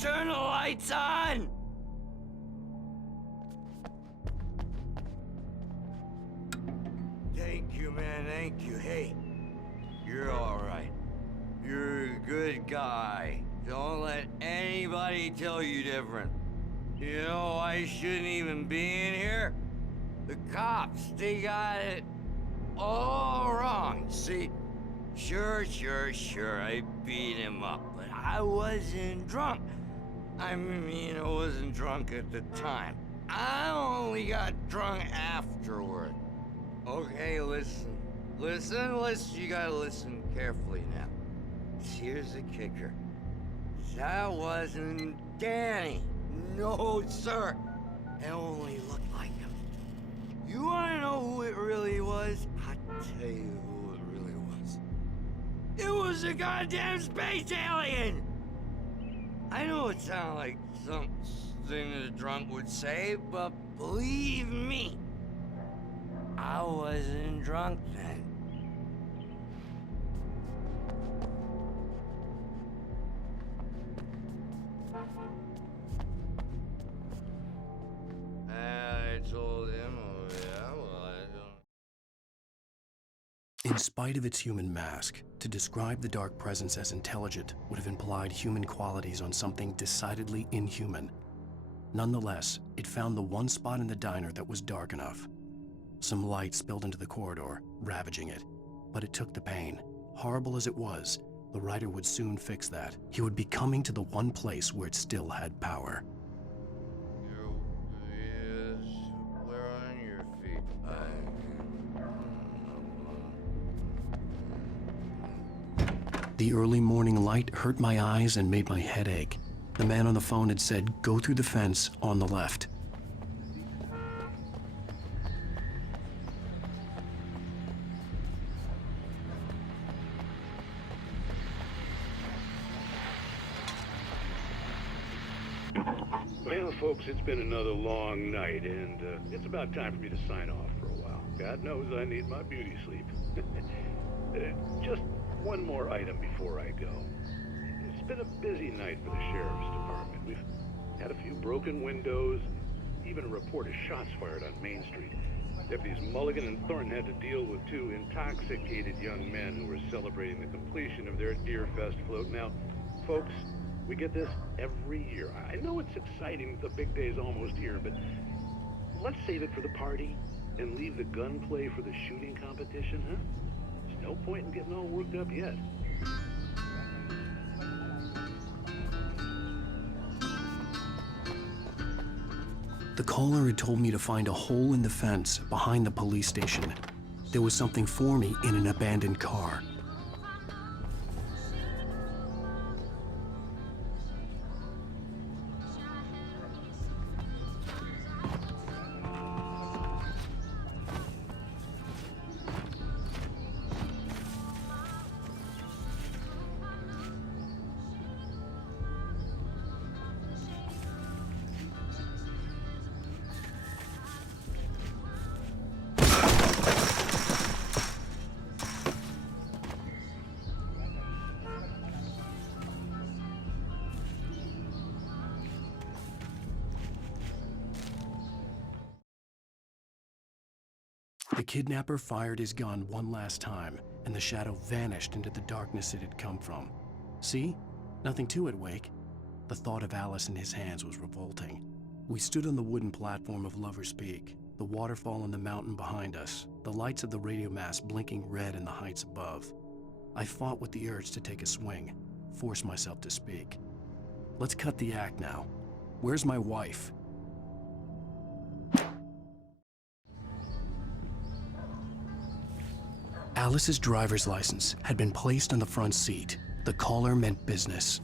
Turn the lights on! Thank you, man, thank you. Hey, you're all right. You're a good guy. Don't let anybody tell you different. You know, I shouldn't even be in here. The cops, they got it all wrong. See, sure, I beat him up, but I wasn't drunk. I mean, I wasn't drunk at the time. I only got drunk afterward. Okay, listen, you gotta listen carefully now. Here's the kicker. That wasn't Danny. No, sir. It only looked like him. You wanna know who it really was? I'll tell you who it really was. It was a goddamn space alien! I know it sounded like something a drunk would say, but believe me, I wasn't drunk then. I told him, oh yeah, well, I don't... In spite of its human mask, to describe the dark presence as intelligent would have implied human qualities on something decidedly inhuman. Nonetheless, it found the one spot in the diner that was dark enough. Some light spilled into the corridor, ravaging it. But it took the pain. Horrible as it was, the writer would soon fix that. He would be coming to the one place where it still had power. Where on your feet? The early morning light hurt my eyes and made my head ache. The man on the phone had said, "Go through the fence on the left." Well, folks, it's been another long night, and it's about time for me to sign off for a while. God knows I need my beauty sleep. Just one more item before I go. It's been a busy night for the Sheriff's Department. We've had a few broken windows, even a report of shots fired on Main Street. Deputies Mulligan and Thornton had to deal with two intoxicated young men who were celebrating the completion of their Deer Fest float. Now, folks, we get this every year. I know it's exciting, the big day's almost here, but let's save it for the party and leave the gunplay for the shooting competition, huh? There's no point in getting all worked up yet. The caller had told me to find a hole in the fence behind the police station. There was something for me in an abandoned car. The kidnapper fired his gun one last time, and the shadow vanished into the darkness it had come from. See? Nothing to it, Wake. The thought of Alice in his hands was revolting. We stood on the wooden platform of Lover's Peak, the waterfall on the mountain behind us, the lights of the radio mast blinking red in the heights above. I fought with the urge to take a swing, force myself to speak. Let's cut the act now. Where's my wife? Alice's driver's license had been placed on the front seat. The caller meant business.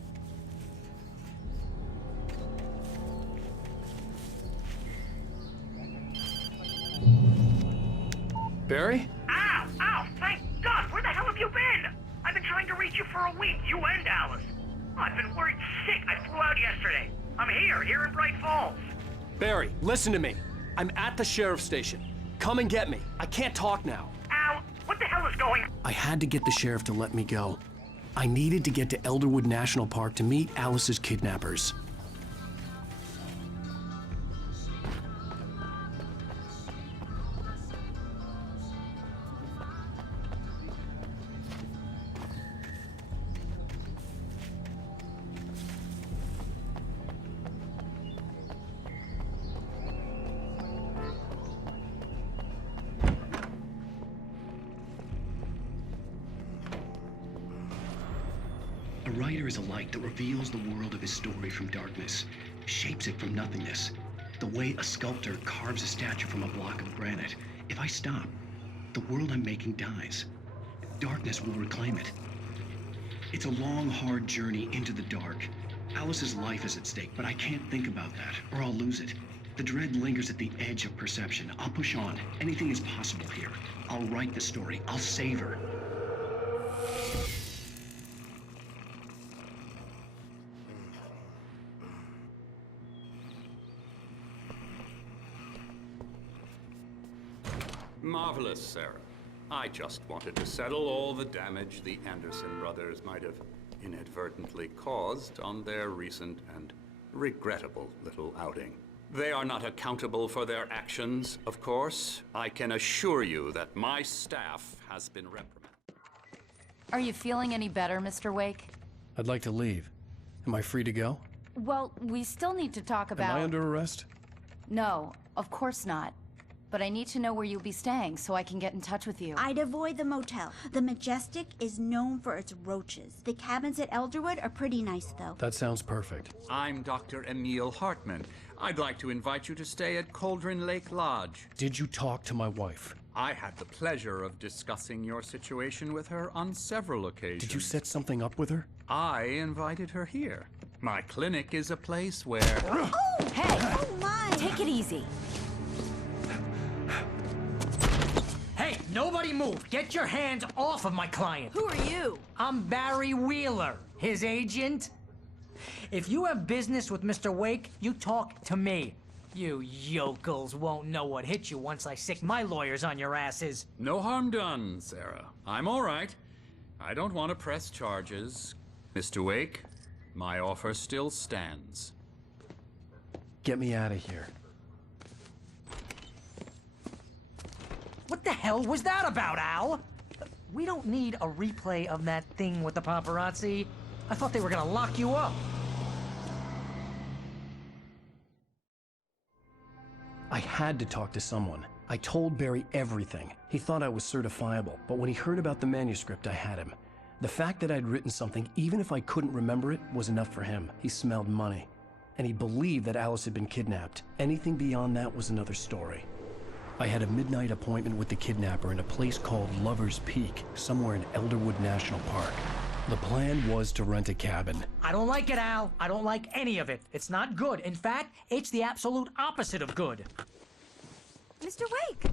Barry? Ow! Ow! Thank God! Where the hell have you been? I've been trying to reach you for a week, you and Alice. I've been worried sick. I flew out yesterday. I'm here in Bright Falls. Barry, listen to me. I'm at the sheriff's station. Come and get me. I can't talk now. Ow! What the hell is going on? I had to get the sheriff to let me go. I needed to get to Elderwood National Park to meet Alice's kidnappers. writer is a light that reveals the world of his story from darkness, shapes it from nothingness. The way a sculptor carves a statue from a block of granite. If I stop, the world I'm making dies. Darkness will reclaim it. It's a long, hard journey into the dark. Alice's life is at stake, but I can't think about that, or I'll lose it. The dread lingers at the edge of perception. I'll push on. Anything is possible here. I'll write the story. I'll save her. Marvelous, Sarah. I just wanted to settle all the damage the Anderson brothers might have inadvertently caused on their recent and regrettable little outing. They are not accountable for their actions, of course. I can assure you that my staff has been reprimanded. Are you feeling any better, Mr. Wake? I'd like to leave. Am I free to go? Well, we still need to talk about... Am I under arrest? No, of course not. But I need to know where you'll be staying so I can get in touch with you. I'd avoid the motel. The Majestic is known for its roaches. The cabins at Elderwood are pretty nice, though. That sounds perfect. I'm Dr. Emil Hartman. I'd like to invite you to stay at Cauldron Lake Lodge. Did you talk to my wife? I had the pleasure of discussing your situation with her on several occasions. Did you set something up with her? I invited her here. My clinic is a place where... Oh! Hey! Oh, my! Take it easy. Hey, nobody move! Get your hands off of my client! Who are you? I'm Barry Wheeler, his agent. If you have business with Mr. Wake, you talk to me. You yokels won't know what hit you once I sick my lawyers on your asses. No harm done, Sarah. I'm all right. I don't want to press charges. Mr. Wake, my offer still stands. Get me out of here. What the hell was that about, Al? We don't need a replay of that thing with the paparazzi. I thought they were gonna lock you up. I had to talk to someone. I told Barry everything. He thought I was certifiable, but when he heard about the manuscript, I had him. The fact that I'd written something, even if I couldn't remember it, was enough for him. He smelled money. And he believed that Alice had been kidnapped. Anything beyond that was another story. I had a midnight appointment with the kidnapper in a place called Lover's Peak, somewhere in Elderwood National Park. The plan was to rent a cabin. I don't like it, Al. I don't like any of it. It's not good. In fact, it's the absolute opposite of good. Mr. Wake!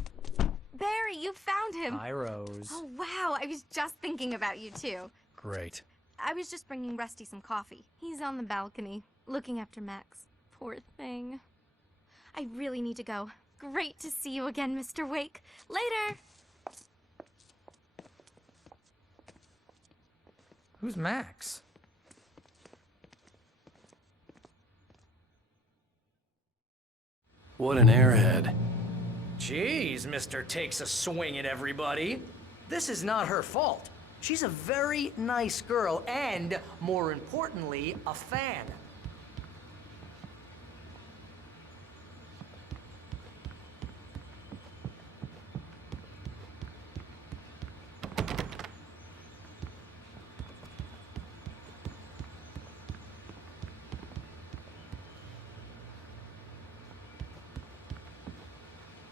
Barry, you found him! Hi, Rose. Oh, wow, I was just thinking about you, too. Great. I was just bringing Rusty some coffee. He's on the balcony, looking after Max. Poor thing. I really need to go. Great to see you again, Mr. Wake. Later! Who's Max? What an airhead. Jeez, Mr. Takes a swing at everybody. This is not her fault. She's a very nice girl and, more importantly, a fan.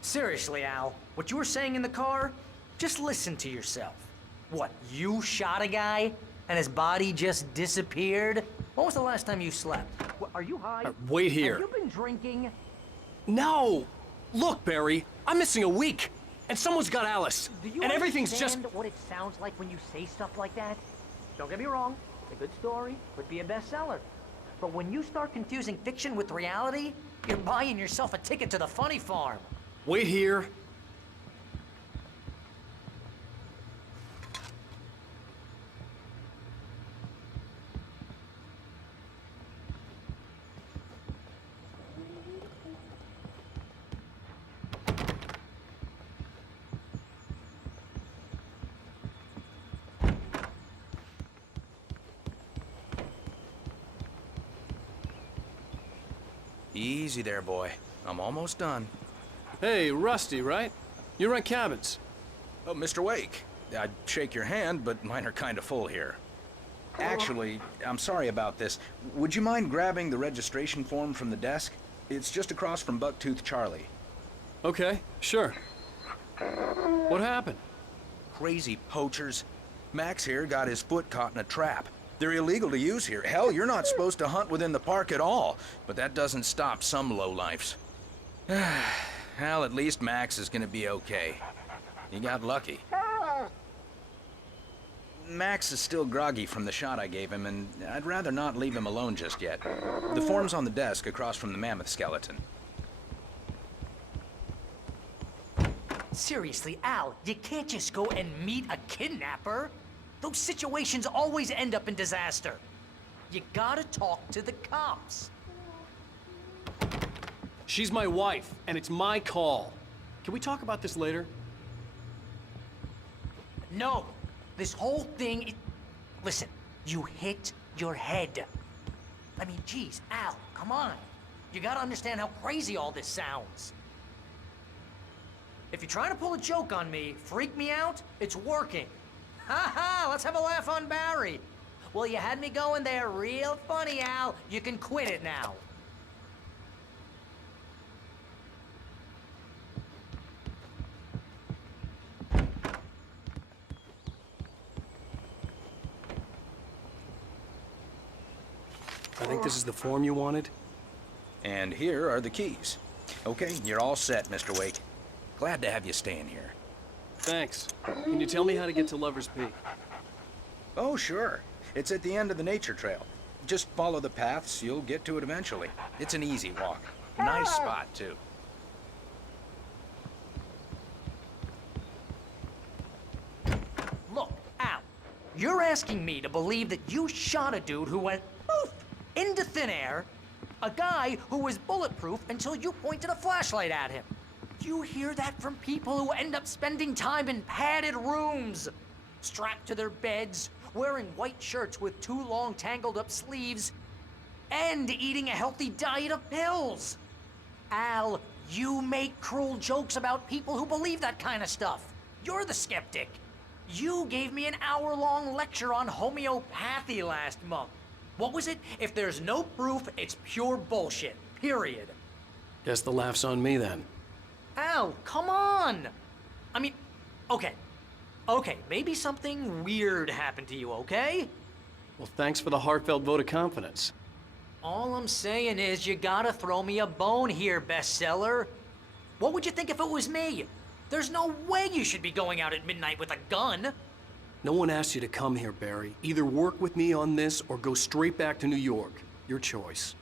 Seriously, Al, what you were saying in the car, just listen to yourself. What, you shot a guy and his body just disappeared? When was the last time you slept? Are you high? Wait here. Have you been drinking? No! Look, Barry, I'm missing a week, and someone's got Alice, Do you and everything's just... understand what it sounds like when you say stuff like that? Don't get me wrong, it's a good story, could be a bestseller. But when you start confusing fiction with reality, you're buying yourself a ticket to the funny farm. Wait here. Easy there, boy. I'm almost done. Hey, Rusty, right? You rent cabins. Oh, Mr. Wake. I'd shake your hand, but mine are kind of full here. Actually, I'm sorry about this. Would you mind grabbing the registration form from the desk? It's just across from Bucktooth Charlie. Okay, sure. What happened? Crazy poachers. Max here got his foot caught in a trap. They're illegal to use here. Hell, you're not supposed to hunt within the park at all. But that doesn't stop some lowlifes. Well, at least Max is gonna be okay. You got lucky. Max is still groggy from the shot I gave him, and I'd rather not leave him alone just yet. The form's on the desk across from the mammoth skeleton. Seriously, Al, you can't just go and meet a kidnapper. Those situations always end up in disaster. You gotta talk to the cops. She's my wife, and it's my call. Can we talk about this later? No, this whole thing. Listen, you hit your head. I mean, geez, Al, come on. You gotta understand how crazy all this sounds. If you're trying to pull a joke on me, freak me out, it's working. Ha ha, let's have a laugh on Barry. Well, you had me going there real funny, Al. You can quit it now. I think this is the form you wanted. And here are the keys. Okay, you're all set, Mr. Wake. Glad to have you staying here. Thanks. Can you tell me how to get to Lover's Peak? Oh, sure. It's at the end of the nature trail. Just follow the paths, you'll get to it eventually. It's an easy walk. Nice spot, too. Look, Al, you're asking me to believe that you shot a dude who went poof into thin air, a guy who was bulletproof until you pointed a flashlight at him. You hear that from people who end up spending time in padded rooms, strapped to their beds, wearing white shirts with too long tangled up sleeves, and eating a healthy diet of pills. Al, you make cruel jokes about people who believe that kind of stuff. You're the skeptic. You gave me an hour-long lecture on homeopathy last month. What was it? If there's no proof, it's pure bullshit. Period. Guess the laugh's on me then. Al, come on! I mean, okay. Okay, maybe something weird happened to you, okay? Well, thanks for the heartfelt vote of confidence. All I'm saying is you gotta throw me a bone here, bestseller. What would you think if it was me? There's no way you should be going out at midnight with a gun. No one asked you to come here, Barry. Either work with me on this or go straight back to New York. Your choice.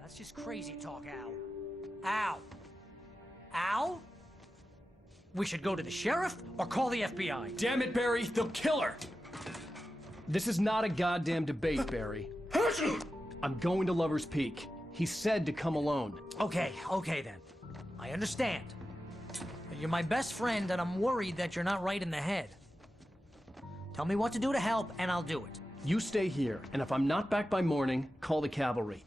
That's just crazy talk, Al. Al! Al? We should go to the sheriff or call the FBI. Damn it, Barry! They'll kill her! This is not a goddamn debate, Barry. I'm going to Lover's Peak. He said to come alone. Okay then. I understand. But you're my best friend, and I'm worried that you're not right in the head. Tell me what to do to help, and I'll do it. You stay here, and if I'm not back by morning, call the cavalry.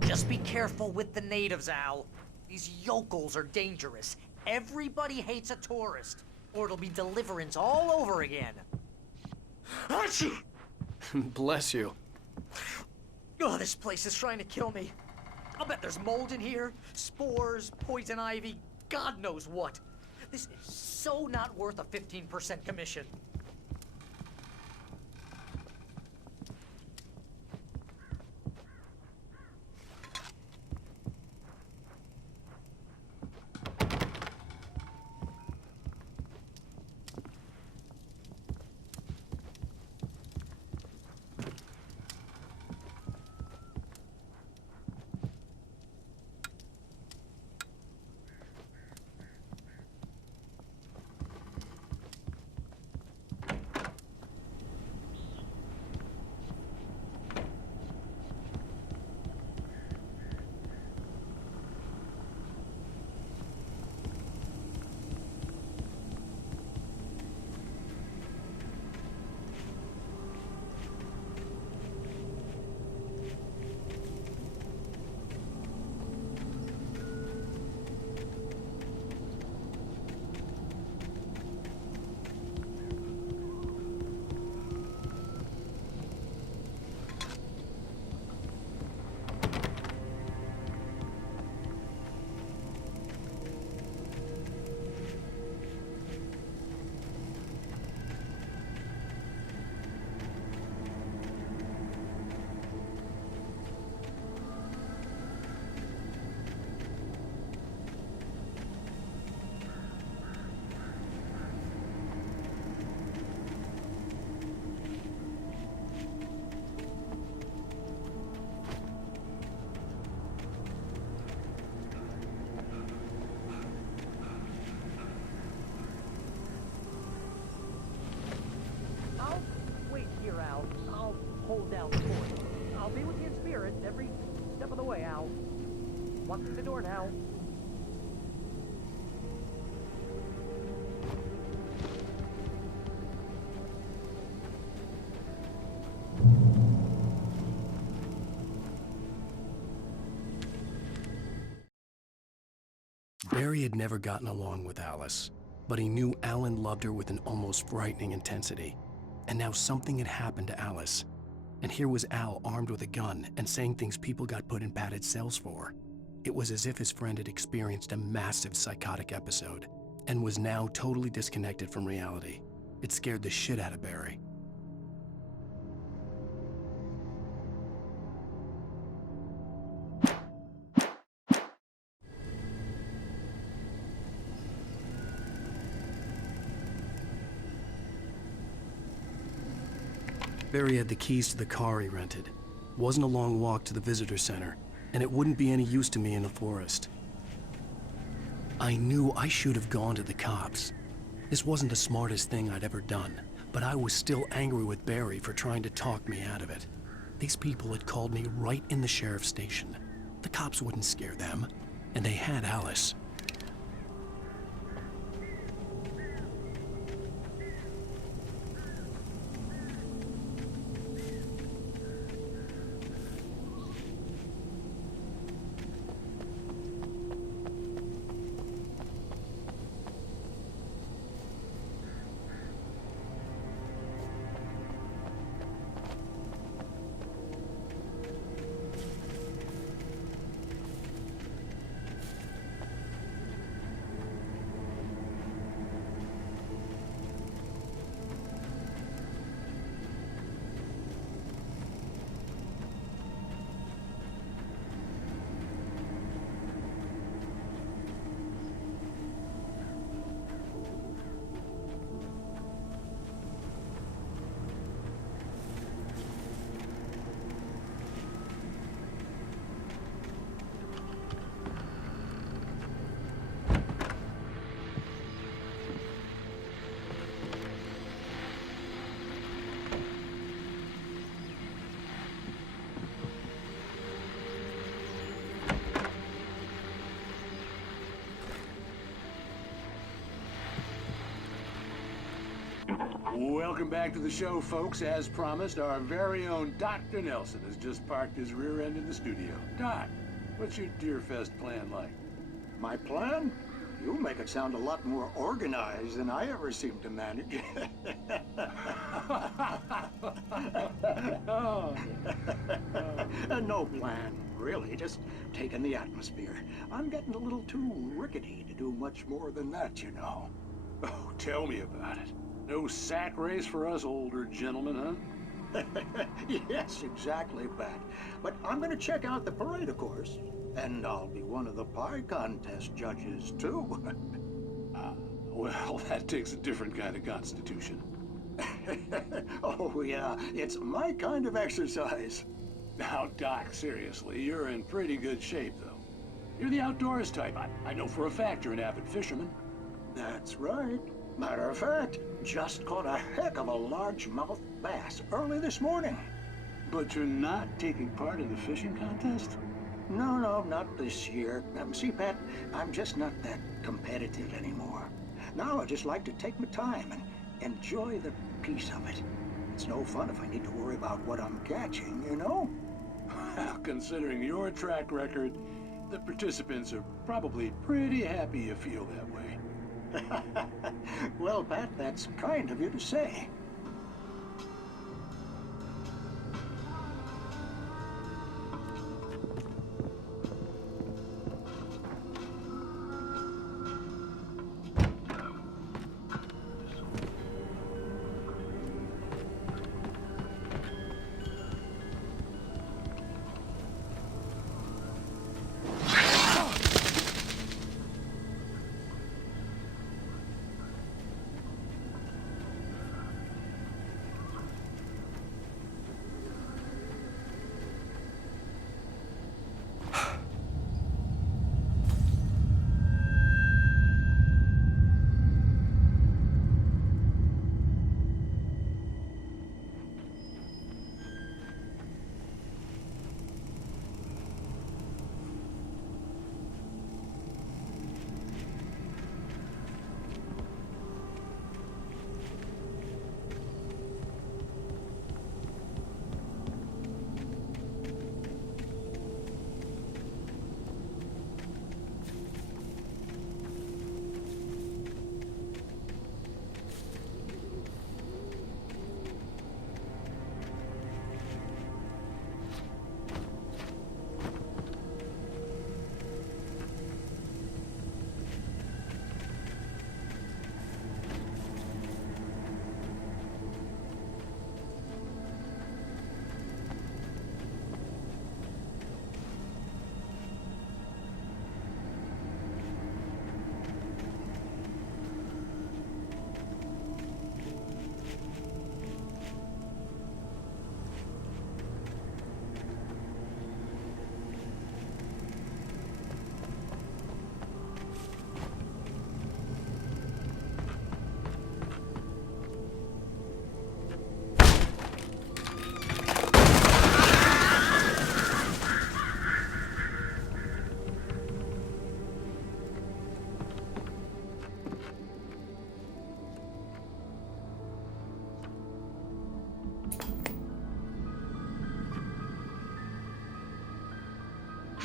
Just be careful with the natives, Al. These yokels are dangerous. Everybody hates a tourist, or it'll be Deliverance all over again. Bless you. Oh, this place is trying to kill me. I'll bet there's mold in here, spores, poison ivy, God knows what. This is so not worth a 15% commission. hold down the fort. I'll be with you in spirit every step of the way, Al. Walk through the door now. Barry had never gotten along with Alice, but he knew Alan loved her with an almost frightening intensity. And now something had happened to Alice. And here was Al armed with a gun and saying things people got put in padded cells for. It was as if his friend had experienced a massive psychotic episode and was now totally disconnected from reality. It scared the shit out of Barry. Barry had the keys to the car he rented. Wasn't a long walk to the visitor center, and it wouldn't be any use to me in the forest. I knew I should have gone to the cops. This wasn't the smartest thing I'd ever done, but I was still angry with Barry for trying to talk me out of it. These people had called me right in the sheriff's station. The cops wouldn't scare them, and they had Alice. Welcome back to the show, folks. As promised, our very own Dr. Nelson has just parked his rear end in the studio. Doc, what's your Deerfest plan like? My plan? You make it sound a lot more organized than I ever seem to manage. No plan, really. Just taking the atmosphere. I'm getting a little too rickety to do much more than that, you know. Oh, tell me about it. No sack race for us older gentlemen, huh? Yes, exactly, Pat. But I'm going to check out the parade, of course. And I'll be one of the pie contest judges, too. Well, that takes a different kind of constitution. Oh, yeah. It's my kind of exercise. Now, Doc, seriously, you're in pretty good shape, though. You're the outdoors type. I know for a fact you're an avid fisherman. That's right. Matter of fact, just caught a heck of a largemouth bass early this morning. But you're not taking part in the fishing contest? No, not this year. See, Pat, I'm just not that competitive anymore. Now I just like to take my time and enjoy the peace of it. It's no fun if I need to worry about what I'm catching, you know? Well, considering your track record, the participants are probably pretty happy you feel that way. Well, Pat, that's kind of you to say.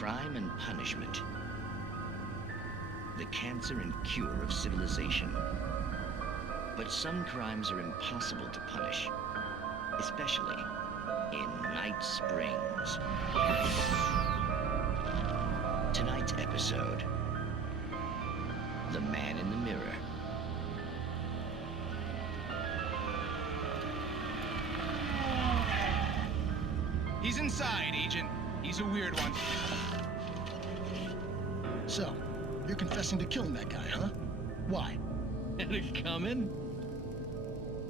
crime and punishment. The cancer and cure of civilization. But some crimes are impossible to punish, especially in Night Springs. Tonight's episode, The Man in the Mirror. He's inside, Agent. He's a weird one. So, you're confessing to killing that guy, huh? Why? Had it coming?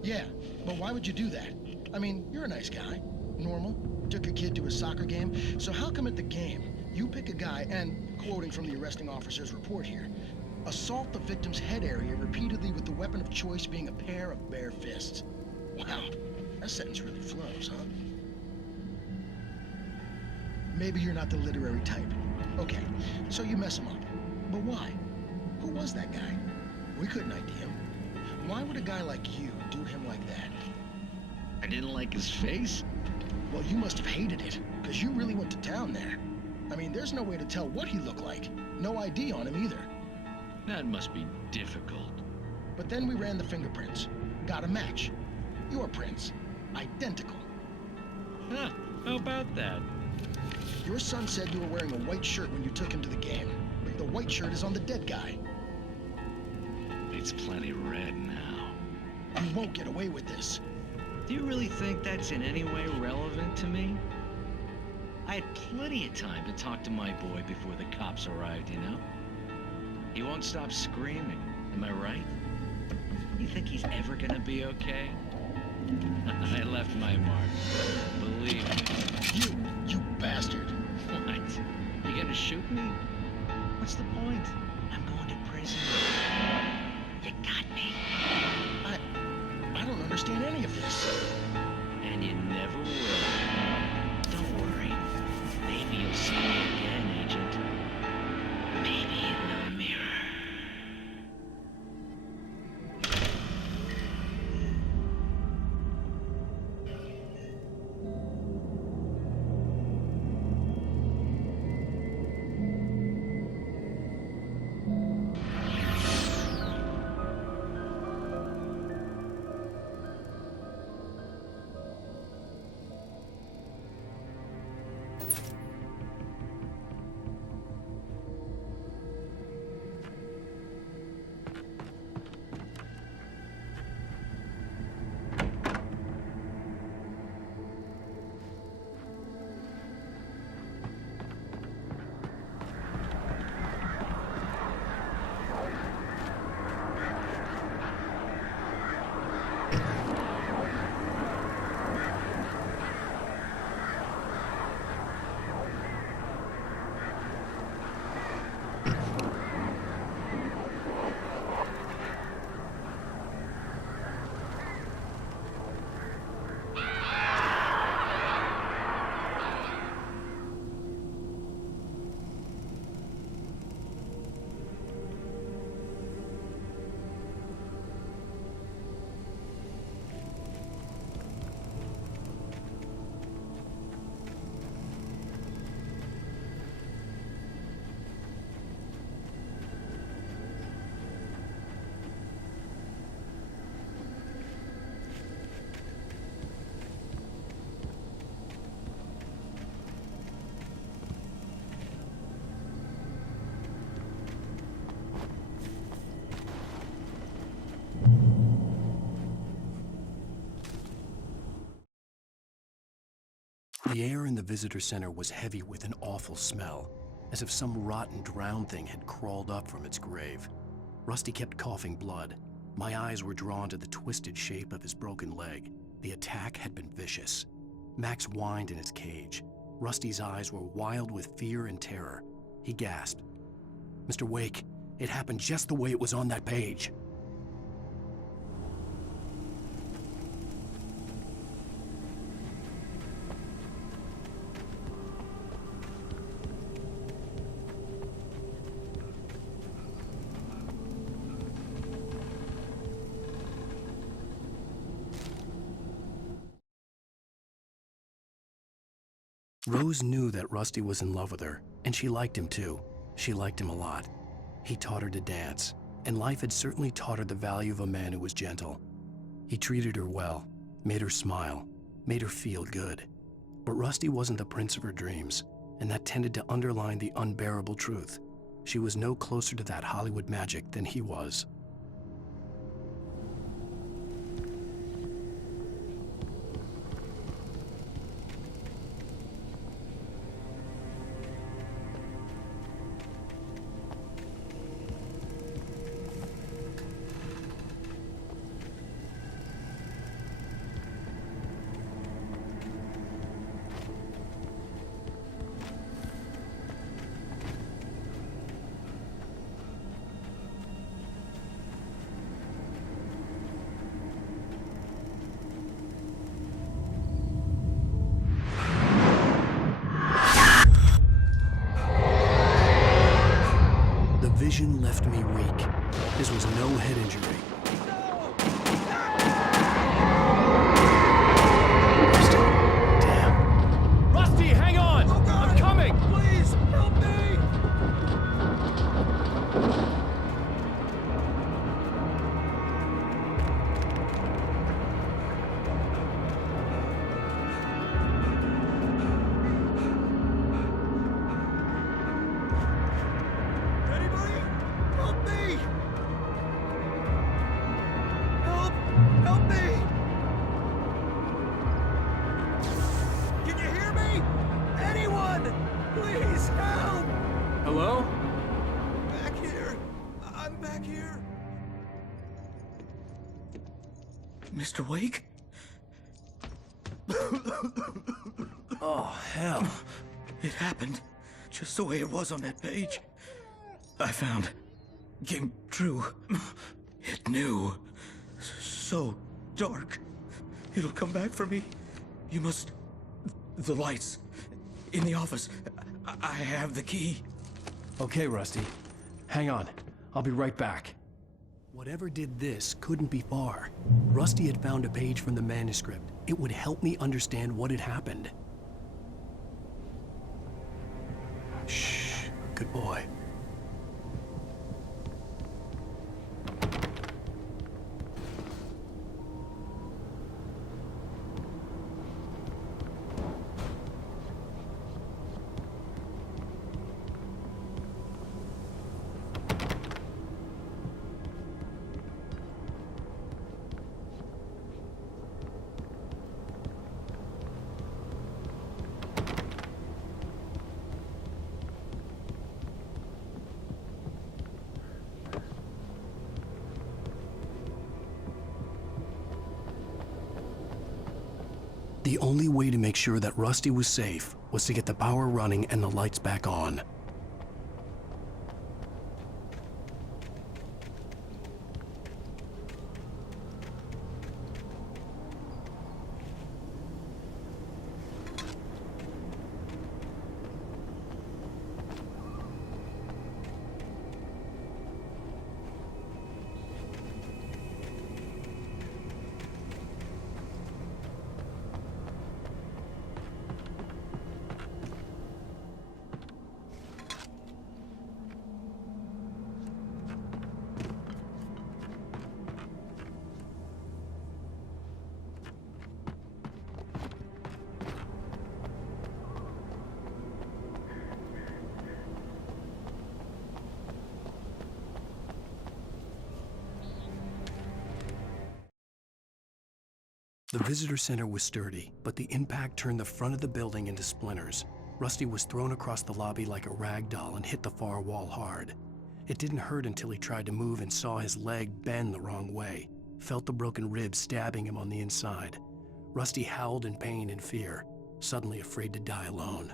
Yeah, but why would you do that? I mean, you're a nice guy. Normal. Took a kid to a soccer game. So how come at the game, you pick a guy and, quoting from the arresting officer's report here, assault the victim's head area repeatedly with the weapon of choice being a pair of bare fists? Wow, that sentence really flows, huh? Maybe you're not the literary type. Okay, so you mess him up. But why? Who was that guy? We couldn't ID him. Why would a guy like you do him like that? I didn't like his face? Well, you must have hated it, because you really went to town there. I mean, there's no way to tell what he looked like. No ID on him either. That must be difficult. But then we ran the fingerprints. Got a match. Your prints. Identical. Huh, how about that? Your son said you were wearing a white shirt when you took him to the game. But the white shirt is on the dead guy. It's plenty red now. You won't get away with this. Do you really think that's in any way relevant to me? I had plenty of time to talk to my boy before the cops arrived, you know? He won't stop screaming, am I right? You think he's ever gonna be okay? I left my mark, believe me. You bastard. What? You gonna shoot me? What's the point? I'm going to prison. You got me. I don't understand any of this. And you never will. Don't worry. Maybe you'll see me again, Agent. Maybe in the mirror. The air in the visitor center was heavy with an awful smell, as if some rotten drowned thing had crawled up from its grave. Rusty kept coughing blood. My eyes were drawn to the twisted shape of his broken leg. The attack had been vicious. Max whined in his cage. Rusty's eyes were wild with fear and terror. He gasped. "Mr. Wake, it happened just the way it was on that page." Rose knew that Rusty was in love with her, and she liked him too. She liked him a lot. He taught her to dance, and life had certainly taught her the value of a man who was gentle. He treated her well, made her smile, made her feel good. But Rusty wasn't the prince of her dreams, and that tended to underline the unbearable truth. She was no closer to that Hollywood magic than he was. The vision left me weak. This was no head injury. Rusty, damn. Rusty, hang on! Oh, God. I'm coming! Please, help me! Anybody? Help me! Help me! Can you hear me? Anyone! Please help! Hello? Back here. I'm back here. Mr. Wake? Oh, hell. It happened just the way it was on that page. I found. Came true. It knew. So dark. It'll come back for me. You must. The lights. In the office. I have the key. Okay, Rusty. Hang on. I'll be right back. Whatever did this couldn't be far. Rusty had found a page from the manuscript. It would help me understand what had happened. Shh. Good boy. The only way to make sure that Rusty was safe was to get the power running and the lights back on. The visitor center was sturdy, but the impact turned the front of the building into splinters. Rusty was thrown across the lobby like a rag doll and hit the far wall hard. It didn't hurt until he tried to move and saw his leg bend the wrong way, felt the broken ribs stabbing him on the inside. Rusty howled in pain and fear, suddenly afraid to die alone.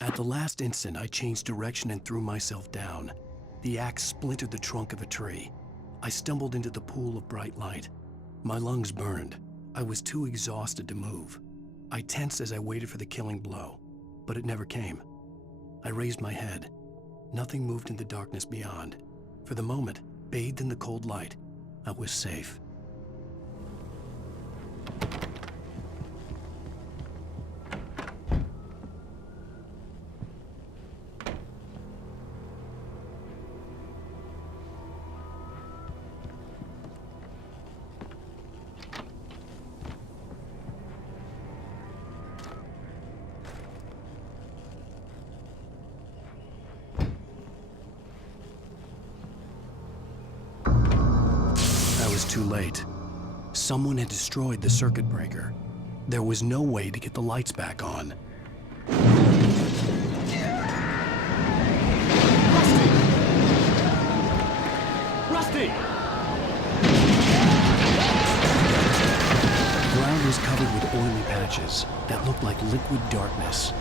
At the last instant, I changed direction and threw myself down. The axe splintered the trunk of a tree. I stumbled into the pool of bright light. My lungs burned. I was too exhausted to move. I tensed as I waited for the killing blow, but it never came. I raised my head. Nothing moved in the darkness beyond. For the moment, bathed in the cold light, I was safe. Too late. Someone had destroyed the circuit breaker. There was no way to get the lights back on. Rusty! The ground was covered with oily patches that looked like liquid darkness.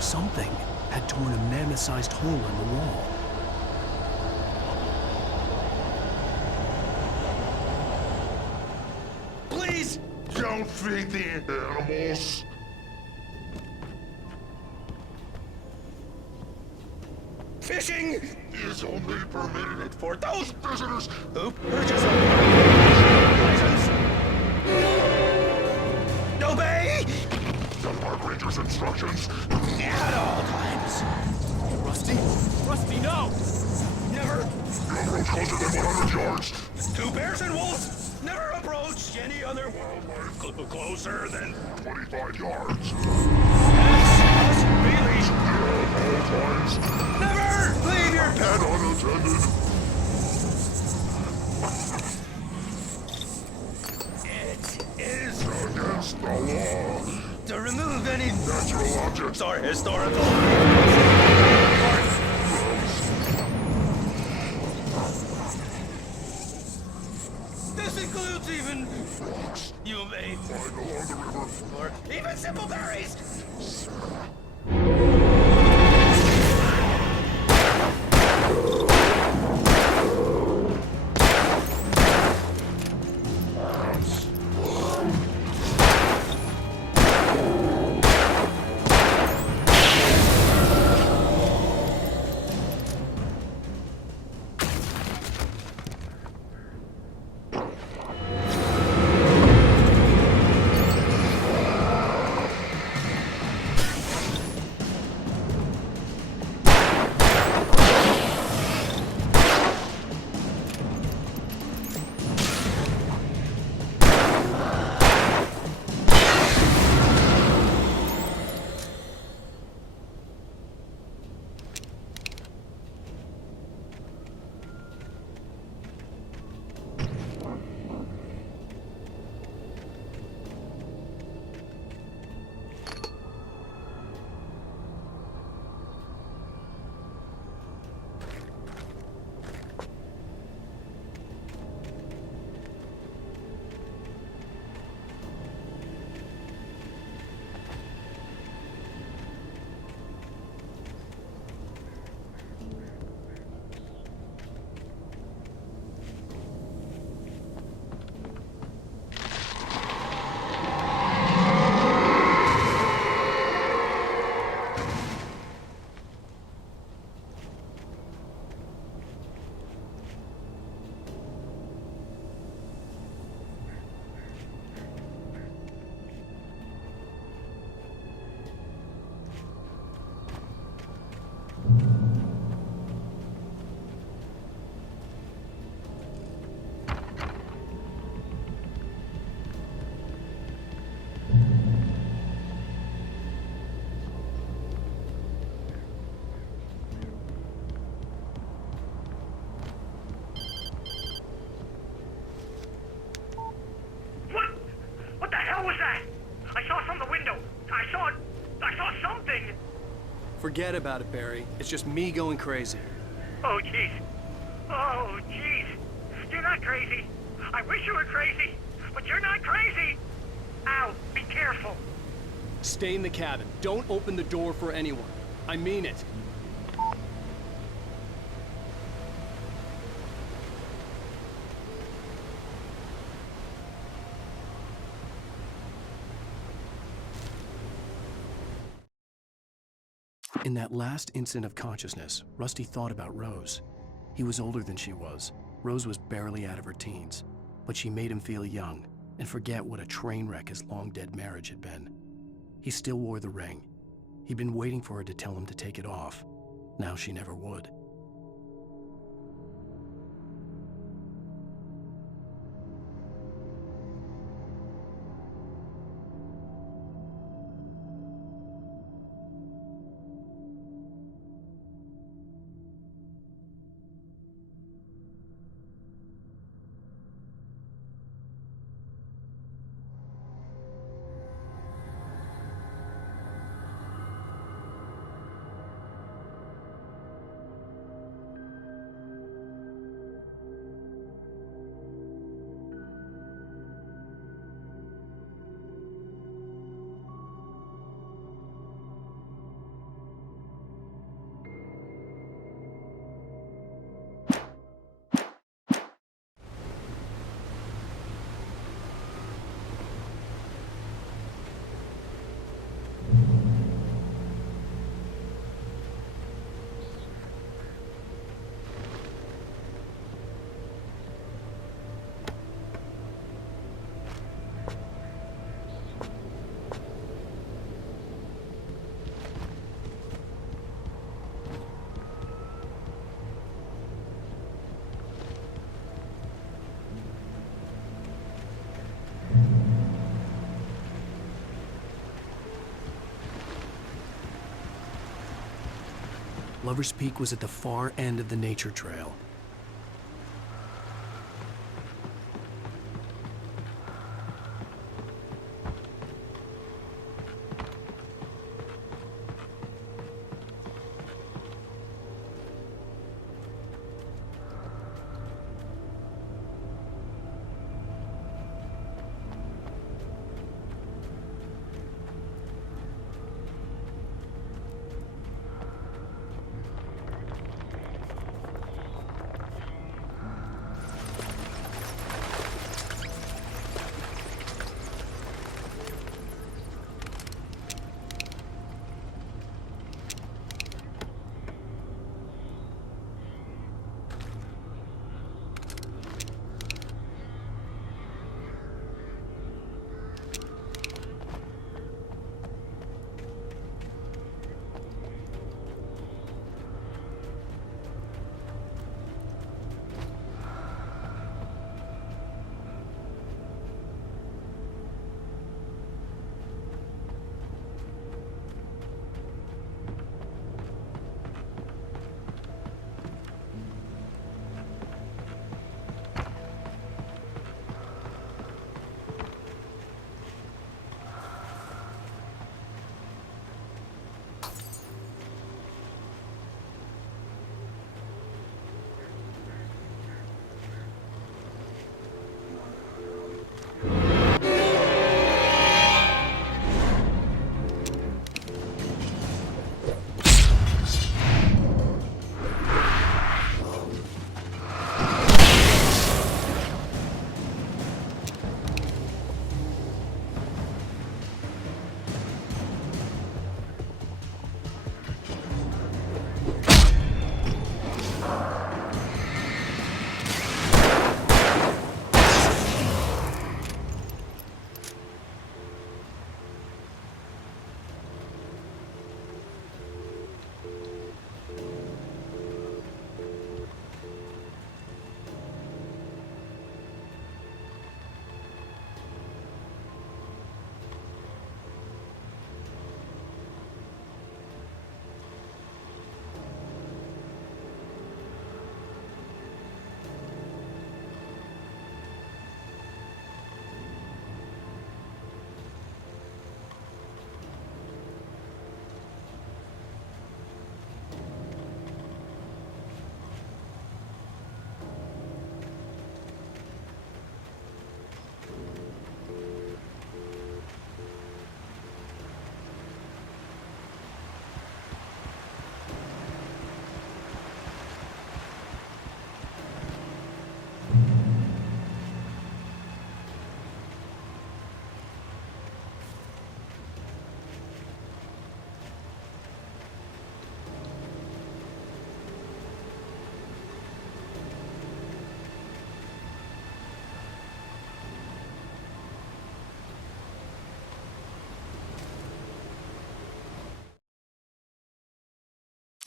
Something had torn a mammoth-sized hole in the wall. Please! Don't feed the animals! Fishing is only permitted for those visitors who purchase a license. Obey the park ranger's instructions at all times. Rusty? Rusty, no! Never approach closer than 100 yards. Two bears and wolves never approach any other wildlife closer than 25 yards. Must release at all times. Never leave your pet unattended. It is against the law to remove any natural objects or historical items. This includes even rocks you may find along the river, or even simple berries. Forget about it, Barry. It's just me going crazy. Oh, jeez. Oh, jeez. You're not crazy. I wish you were crazy, but you're not crazy. Ow, be careful. Stay in the cabin. Don't open the door for anyone. I mean it. In that last instant of consciousness, Rusty thought about Rose. He was older than she was. Rose was barely out of her teens, but she made him feel young and forget what a train wreck his long-dead marriage had been. He still wore the ring. He'd been waiting for her to tell him to take it off. Now she never would. Lover's Peak was at the far end of the nature trail.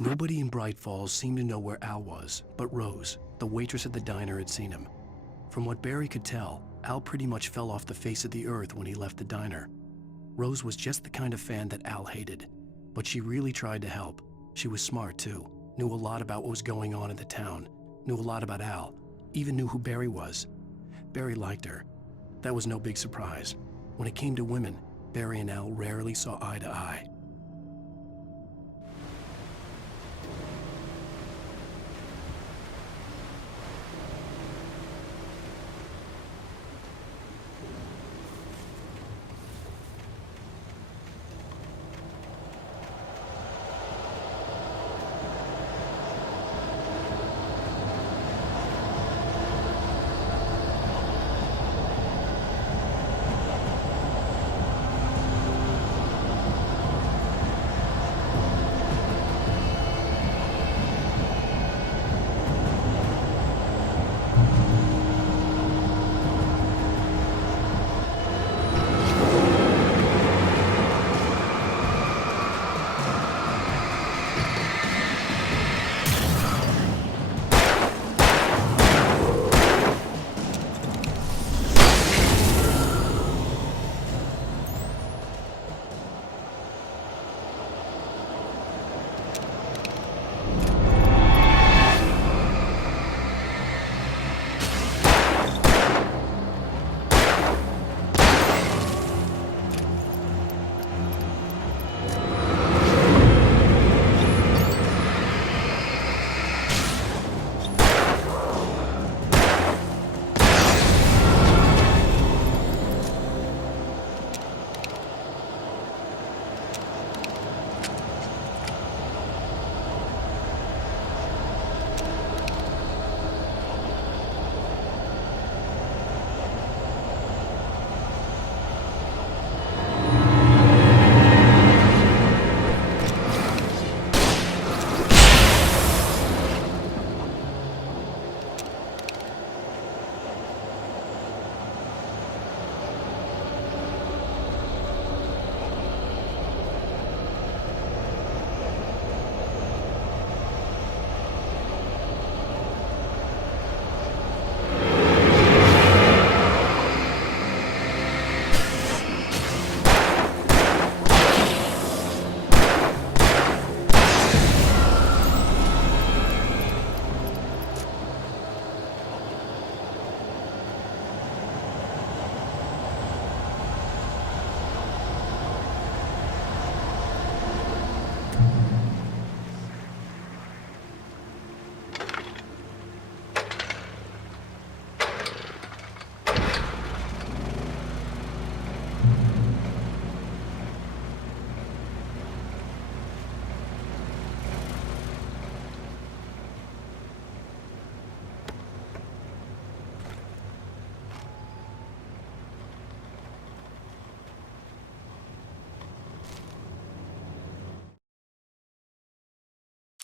Nobody in Bright Falls seemed to know where Al was, but Rose, the waitress at the diner, had seen him. From what Barry could tell, Al pretty much fell off the face of the earth when he left the diner. Rose was just the kind of fan that Al hated, but she really tried to help. She was smart too, knew a lot about what was going on in the town, knew a lot about Al, even knew who Barry was. Barry liked her. That was no big surprise. When it came to women, Barry and Al rarely saw eye to eye.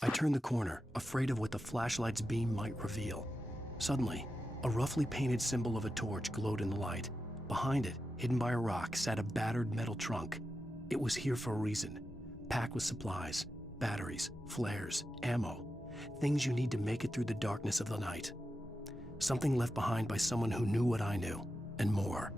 I turned the corner, afraid of what the flashlight's beam might reveal. Suddenly, a roughly painted symbol of a torch glowed in the light. Behind it, hidden by a rock, sat a battered metal trunk. It was here for a reason, packed with supplies, batteries, flares, ammo, things you need to make it through the darkness of the night. Something left behind by someone who knew what I knew, and more.